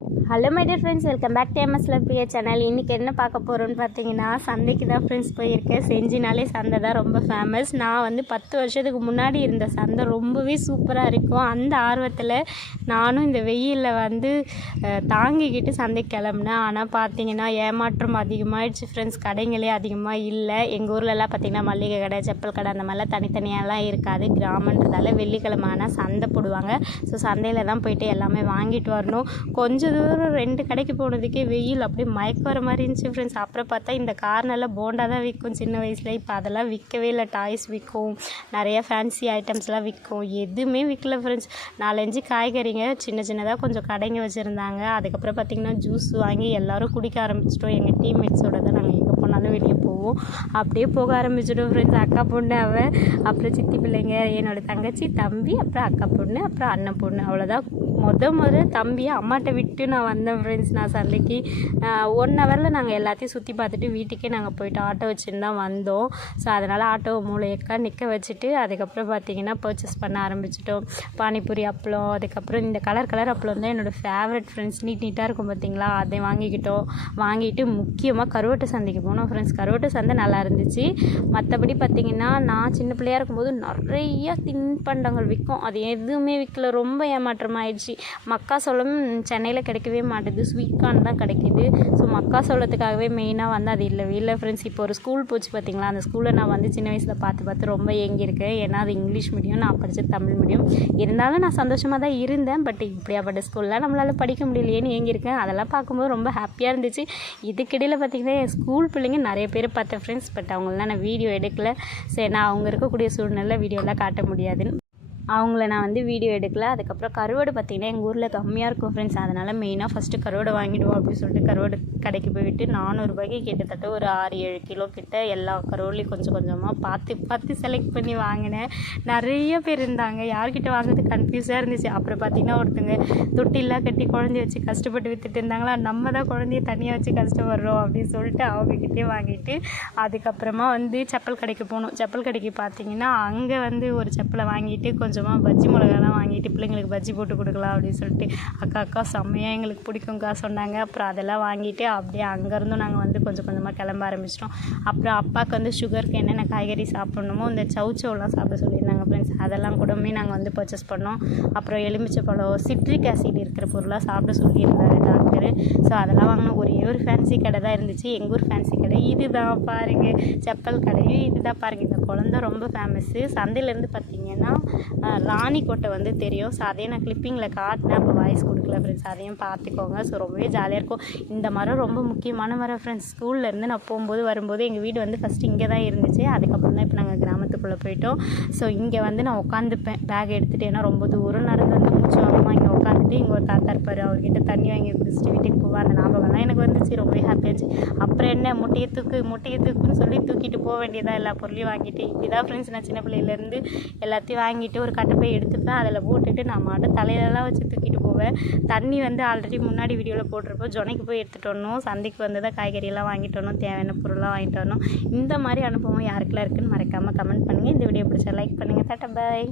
Hello my dear friends welcome back to MS Priya channel இன்றைக்கி என்ன பார்க்க போகிறோன்னு பார்த்தீங்கன்னா சந்தைக்கு தான் ஃப்ரெண்ட்ஸ் போயிருக்கேன். செஞ்சினாலே சந்தை தான் ரொம்ப ஃபேமஸ் நான் வந்து பத்து வருஷத்துக்கு முன்னாடி இருந்த சந்தை ரொம்பவே சூப்பராக இருக்கும். அந்த ஆர்வத்தில் நானும் இந்த வெயிலில் வந்து தாங்கிக்கிட்டு சந்தைக்கு கிளம்புனேன். ஆனால் பார்த்தீங்கன்னா ஏமாற்றம் அதிகமாகிடுச்சு ஃப்ரெண்ட்ஸ் கடைங்களே அதிகமாக இல்லை. எங்கள் ஊர்லலாம் பார்த்தீங்கன்னா மல்லிகை கடை செப்பல் கடை அந்த மாதிரிலாம் தனித்தனியாலாம் இருக்காது. கிராமன்றதால வெள்ளிக்கிழமை ஆனால் சந்தை போடுவாங்க. ஸோ சந்தையில் தான் போயிட்டு எல்லாமே வாங்கிட்டு வரணும். கொஞ்சம் தூரம் ரெண்டு கடைக்கு போனதுக்கே வெயில் அப்படியே மயக்க வர மாதிரி இருந்துச்சு ஃப்ரெண்ட்ஸ் அப்புறம் பார்த்தா இந்த கார்னெல்லாம் போண்டா தான் விற்கும் சின்ன வயசில். இப்போ அதெல்லாம் விற்கவே இல்லை. டாய்ஸ் விற்கும். நிறையா ஃபேன்சி ஐட்டம்ஸ்லாம் விற்கும். எதுவுமே விற்கல ஃப்ரெண்ட்ஸ் நாலஞ்சு காய்கறிங்க சின்ன சின்னதாக கொஞ்சம் கடைங்க வச்சுருந்தாங்க. அதுக்கப்புறம் பார்த்திங்கன்னா ஜூஸ் வாங்கி எல்லோரும் குடிக்க ஆரம்பிச்சிட்டோம். எங்கள் டீம்மேட்ஸோட தான் நாங்கள் போனாலும் வெளியே போவோம். அப்படியே போக ஆரம்பிச்சிட்டோம் ஃப்ரெண்ட்ஸ் அக்கா பொண்ணு அவள் அப்புறம் சித்தி பிள்ளைங்க என்னோட தங்கச்சி தம்பி அப்புறம் அக்கா பொண்ணு அப்புறம் அண்ணன் பொண்ணு. அவ்வளோதான் முத முதல்ல தம்பியை அம்மாட்ட விட்டு நான் வந்தேன் ஃப்ரெண்ட்ஸ் நான் சந்தைக்கு ஒன் ஹவரில் நாங்கள் எல்லாத்தையும் சுற்றி பார்த்துட்டு வீட்டுக்கே நாங்கள் போயிட்டு ஆட்டோ வச்சுன்னு தான் வந்தோம். ஸோ அதனால் ஆட்டோவை மூளையக்கா நிற்க வச்சுட்டு அதுக்கப்புறம் பார்த்தீங்கன்னா பர்ச்சேஸ் பண்ண ஆரம்பிச்சிட்டோம். பானிபூரி அப்பளம் அதுக்கப்புறம் இந்த கலர் கலர் அப்பளம் தான் என்னோடய ஃபேவரட் ஃப்ரெண்ட்ஸ் நீட் நீட்டாக இருக்கும் பார்த்தீங்களா அதை வாங்கிக்கிட்டோம். வாங்கிட்டு முக்கியமாக கருவட்டை சந்தைக்கு போனோம் ஃப்ரெண்ட்ஸ் கருவட்டு சந்தை நல்லா இருந்துச்சு. மற்றபடி பார்த்தீங்கன்னா நான் சின்ன பிள்ளையாக இருக்கும்போது நிறைய தின்பண்டங்கள் விற்கும் அது எதுவுமே விற்கல ரொம்ப ஏமாற்றமாயிடுச்சு. மக்காசோளம் சென்னையில் கிடைக்கவே மாட்டேது. ஸ்வீட் கார்ன் தான் கிடைக்கிது. ஸோ மக்காசோளத்துக்காகவே மெயினாக வந்து அது இல்லை இல்லை ஃப்ரெண்ட்ஸ் இப்போ ஒரு ஸ்கூல் போச்சு பார்த்தீங்களா அந்த ஸ்கூலில் நான் வந்து சின்ன வயசில் பார்த்து பார்த்து ரொம்ப ஏங்கியிருக்கேன். ஏன்னா அது இங்கிலீஷ் மீடியம் நான் படித்தது தமிழ் மீடியம் இருந்தாலும் நான் சந்தோஷமாக தான் இருந்தேன். பட் இப்படியாப்பட்ட ஸ்கூல்லாம் நம்மளால் படிக்க முடியலையேன்னு ஏங்கியிருக்கேன். அதெல்லாம் பார்க்கும்போது ரொம்ப ஹாப்பியாக இருந்துச்சு. இதுக்கிடையில் பார்த்தீங்கன்னா என் ஸ்கூல் பிள்ளைங்க நிறைய பேர் பார்த்தேன் ஃப்ரெண்ட்ஸ் பட் அவங்களெலாம் நான் வீடியோ எடுக்கல. சரி நான் அவங்க இருக்கக்கூடிய சூழ்நிலை வீடியோலாம் காட்ட முடியாதுன்னு அவங்கள நான் வந்து வீடியோ எடுக்கல. அதுக்கப்புறம் கருவாடு பார்த்திங்கன்னா எங்கள் ஊரில் கம்மியாக இருக்கும் ஃப்ரெண்ட்ஸ் அதனால் மெயினாக ஃபஸ்ட்டு கருவாடு வாங்கிடுவோம் அப்படின்னு சொல்லிட்டு கருவாடு கடைக்கு போயிட்டு நானூறுபாய்க்கு கிட்டத்தட்ட ஒரு ஆறு ஏழு கிலோ கிட்ட எல்லா கருவாடுலையும் கொஞ்சம் கொஞ்சமாக பார்த்து பார்த்து செலக்ட் பண்ணி வாங்கினேன். நிறைய பேர் இருந்தாங்க. யார்கிட்ட வாங்குறது கன்ஃபியூஸாக இருந்துச்சு. அப்புறம் பார்த்திங்கன்னா ஒருத்தங்க தொட்டிலாம் கட்டி குழந்தைய வச்சு கஷ்டப்பட்டு விற்றுட்டு இருந்தாங்களா? நம்ம தான் குழந்தைய தனியாக வச்சு கஷ்டப்படுறோம் அப்படின்னு சொல்லிட்டு அவங்கக்கிட்டே வாங்கிட்டு அதுக்கப்புறமா வந்து செப்பல் கடைக்கு போனோம். செப்பல் கடைக்கு பார்த்தீங்கன்னா அங்கே வந்து ஒரு செப்பலை வாங்கிட்டு கொஞ்சம் கொஞ்சமாக பஜ்ஜி மிளகாலாம் வாங்கிட்டு பிள்ளைங்களுக்கு பஜ்ஜி போட்டு கொடுக்கலாம் அப்படின்னு சொல்லிட்டு அக்கா அக்கா செம்மையாக எங்களுக்கு பிடிக்கும்க்கா சொன்னாங்க. அப்புறம் அதெல்லாம் வாங்கிட்டு அப்படியே அங்கேருந்தும் நாங்கள் வந்து கொஞ்சம் கொஞ்சமாக கிளம்ப ஆரம்பிச்சிட்டோம். அப்புறம் அப்பாவுக்கு வந்து சுகருக்கு என்னென்ன காய்கறி சாப்பிட்ணுமோ இந்த சவுச்சவுலாம் சாப்பிட சொல்லியிருந்தாங்க ஃப்ரெண்ட்ஸ் அதெல்லாம் கூடமே நாங்கள் வந்து பர்ச்சேஸ் பண்ணோம். அப்புறம் எலுமிச்சை பழம் சிட்ரிக் ஆசிட் இருக்கிற பொருளாக சாப்பிட சொல்லியிருந்தாரு டாக்டர் ஸோ அதெல்லாம் வாங்கினோம் ஒரே ஒரு ஃபேன்சி கடை தான் இருந்துச்சு. எங்கள் ஊர் ஃபேன்சி கடை இதுதான். பாருங்கள் செப்பல் கடையும் இதுதான். பாருங்கள் இந்த குழந்தை ரொம்ப ஃபேமஸ்ஸு சந்தையிலேருந்து பார்த்தீங்கன்னா ராணிக்கோட்டை வந்து தெரியும். ஸோ அதையும் நான் கிளிப்பிங்கில் காட்டினேன். அப்போ வாய்ஸ் கொடுக்கல ஃப்ரெண்ட்ஸ் அதையும் பார்த்துக்கோங்க. ஸோ ரொம்பவே ஜாலியாக இருக்கும். இந்த மரம் ரொம்ப முக்கியமான மரம் ஃப்ரெண்ட்ஸ் ஸ்கூல்லேருந்து நான் போகும்போது வரும்போது எங்கள் வீடு வந்து ஃபஸ்ட்டு இங்கே தான் இருந்துச்சு. அதுக்கப்புறம் தான் இப்போ நாங்கள் கிராமத்துக்குள்ளே போயிட்டோம். ஸோ இங்கே வந்து நான் உட்காந்துப்பேன். பேக் எடுத்துகிட்டு ஏன்னா ரொம்ப தூரம் நடந்து வந்து மூச்சு வாங்கமாக இங்கே உட்காந்துட்டு இங்கே ஒரு தாத்தா இருப்பார் அவர்கிட்ட தண்ணி வாங்கி குடிச்சிட்டு வீட்டுக்கு போவேன் அந்த ஞாபகம்லாம் எனக்கு வந்துச்சு. ரொம்பவே ஹாப்பியாக இருந்துச்சு அப்புறம் என்ன முட்டையை தூக்கு முட்டையை தூக்குன்னு சொல்லி தூக்கிட்டு போக வேண்டியதாக எல்லா பொருளையும் வாங்கிட்டு இப்படி தான் ஃப்ரெண்ட்ஸ் நான் சின்ன பிள்ளையிலேருந்து எல்லாத்தையும் வாங்கிட்டு ஒரு கட்டப்பை எடுத்துப்பேன். அதில் போட்டுட்டு நான் மாட்ட தலையிலலாம் வச்சு தூக்கிட்டு போவேன். தண்ணி வந்து ஆல்ரெடி முன்னாடி வீடியோவில் போட்டிருப்போம். ஜொனைக்கு போய் எடுத்துகிட்டு வரணும். சந்தைக்கு வந்து தான் காய்கறியெல்லாம் வாங்கிட்டு வரணும். தேவையான பொருள்லாம் வாங்கிட்டு வரணும். இந்த மாதிரி அனுபவம் யாருக்கெல்லாம் இருக்குன்னு மறக்காமல் கமெண்ட் பண்ணுங்கள் இந்த வீடியோ பிடிச்சா லைக் பண்ணுங்கள் டாட்டா பாய்